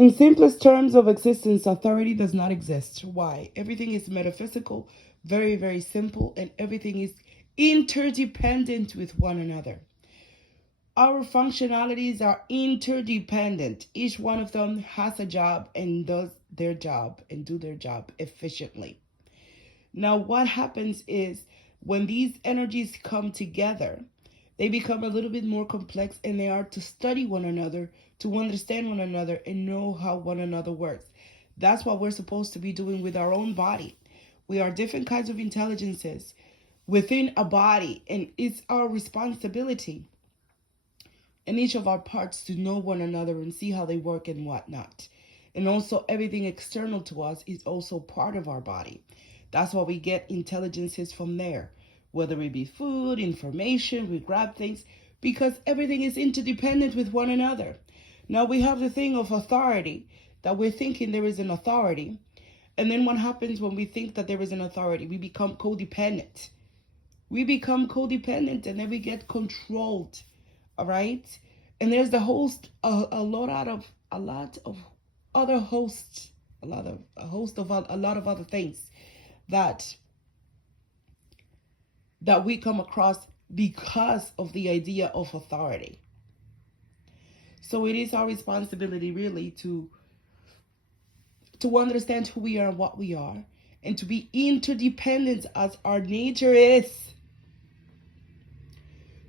In simplest terms of existence, authority does not exist. Why? Everything is metaphysical, very, very simple, and everything is interdependent with one another. Our functionalities are interdependent. Each one of them has a job and does their job and do their job efficiently. Now, what happens is when these energies come together, they become a little bit more complex and they are to study one another, to understand one another, and know how one another works. That's what we're supposed to be doing with our own body. We are different kinds of intelligences within a body, and it's our responsibility in each of our parts to know one another and see how they work and whatnot. And also, everything external to us is also part of our body. That's why we get intelligences from there, whether it be food, information, we grab things, because everything is interdependent with one another. Now, we have the thing of authority, that we're thinking there is an authority. And then what happens when we think that there is an authority? We become codependent. We become codependent and then we get controlled. All right. And there's the host, a lot of other hosts, a host of a lot of other things that we come across because of the idea of authority. So it is our responsibility really to understand who we are and what we are, and to be interdependent as our nature is.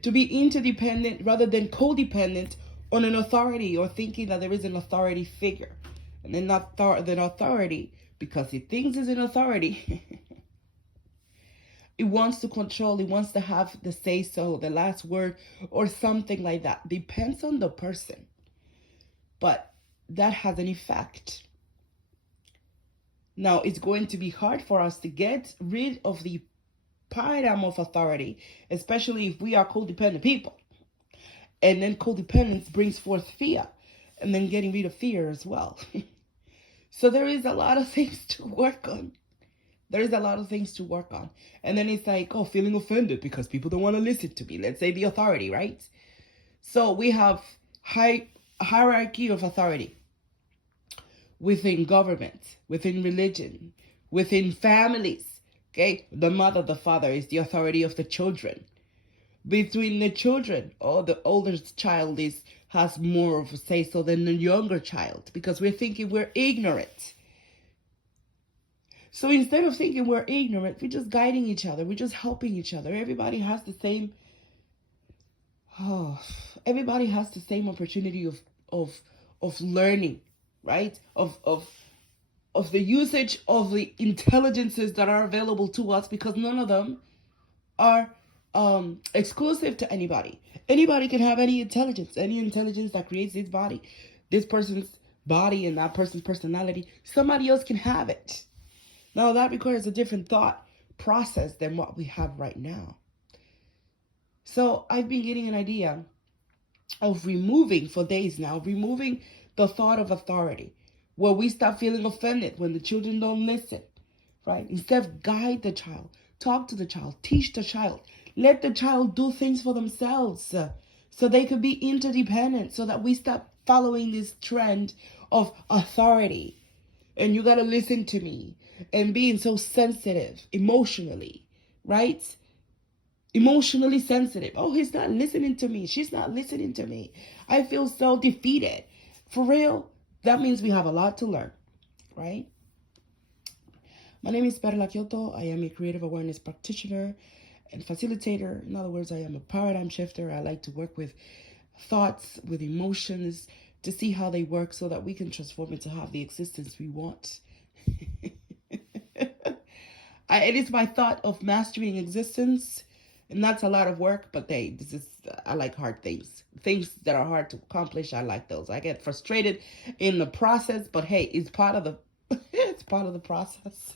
To be interdependent rather than codependent on an authority, or thinking that there is an authority figure. And then not the authority, because it thinks it's an authority. It wants to control, it wants to have the say so, the last word, or something like that. Depends on the person. But that has an effect. Now, it's going to be hard for us to get rid of the paradigm of authority, especially if we are codependent people. And then codependence brings forth fear, and then getting rid of fear as well. So there is a lot of things to work on. There's a lot of things to work on. And then it's like, oh, feeling offended because people don't want to listen to me. Let's say the authority, right? So we have hierarchy of authority within government, within religion, within families. Okay, the mother, the father is the authority of the children. Between the children, the older child has more of a say so than the younger child, because we're thinking we're ignorant. So instead of thinking we're ignorant, we're just guiding each other. We're just helping each other. Everybody has the same. Everybody has the same opportunity of learning, right? Of the usage of the intelligences that are available to us, because none of them are exclusive to anybody. Anybody can have any intelligence that creates this person's body and that person's personality. Somebody else can have it. Now that requires a different thought process than what we have right now. So I've been getting an idea of removing the thought of authority, where we stop feeling offended when the children don't listen, right? Instead, guide the child, talk to the child, teach the child, let the child do things for themselves, so they could be interdependent, so that we stop following this trend of authority. And you got to listen to me, and being so sensitive emotionally, right? Emotionally sensitive. Oh, he's not listening to me. She's not listening to me. I feel so defeated. For real, that means we have a lot to learn, right? My name is Perla Kyoto. I am a creative awareness practitioner and facilitator. In other words, I am a paradigm shifter. I like to work with thoughts, with emotions, to see how they work so that we can transform it to have the existence we want. It is my thought of mastering existence, and that's a lot of work, but I like hard things. Things that are hard to accomplish, I like those. I get frustrated in the process, but hey, it's part of the it's part of the process.